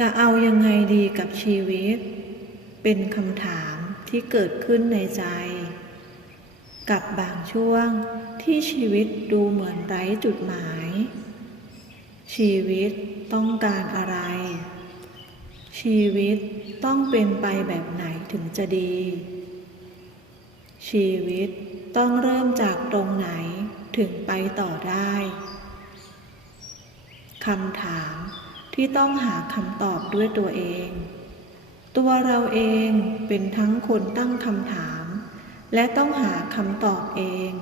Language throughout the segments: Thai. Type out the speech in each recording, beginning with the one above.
จะเอายังไงดีกับชีวิต เป็นคำถามที่เกิดขึ้นในใจ กับบางช่วงที่ชีวิตดูเหมือนไร้จุดหมาย ชีวิตต้องการอะไร ชีวิตต้องเป็นไปแบบไหนถึงจะดี ชีวิตต้องเริ่มจากตรงไหนถึงไปต่อได้คำถาม ที่ต้องหาคำตอบด้วยตัวเอง ตัวเราเองเป็นทั้งคนตั้งคำถาม และต้องหาคำตอบเอง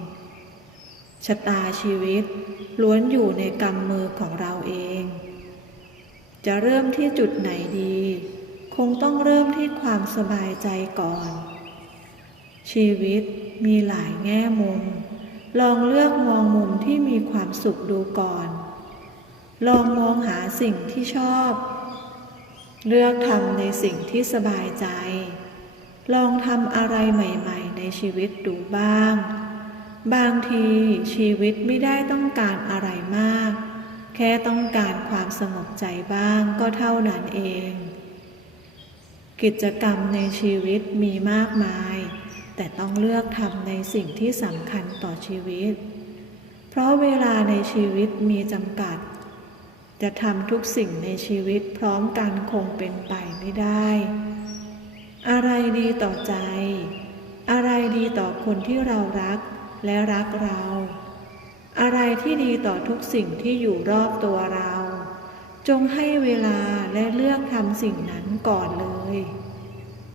ชะตาชีวิตล้วนอยู่ในกำมือของเราเอง จะเริ่มที่จุดไหนดี คงต้องเริ่มที่ความสบายใจก่อน ชีวิตมีหลายแง่มุม ลองเลือกมองมุมที่มีความสุขดูก่อน ลองมองหาสิ่งที่ชอบ เลือกทำในสิ่งที่สบายใจ ลองทำอะไรใหม่ ๆ ในชีวิตดูบ้าง บางทีชีวิตไม่ได้ต้องการอะไรมาก แค่ต้องการความสงบใจบ้างก็เท่านั้นเอง กิจกรรมในชีวิตมีมากมาย แต่ต้องเลือกทำในสิ่งที่สำคัญต่อชีวิต เพราะเวลาในชีวิตมีจำกัด จะทำทุกสิ่งในชีวิตพร้อมกันคงเป็นไปไม่ได้ อะไรดีต่อใจ อะไรดีต่อคนที่เรารักและรักเรา อะไรที่ดีต่อทุกสิ่งที่อยู่รอบตัวเรา จงให้เวลาและเลือกทำสิ่งนั้นก่อนเลย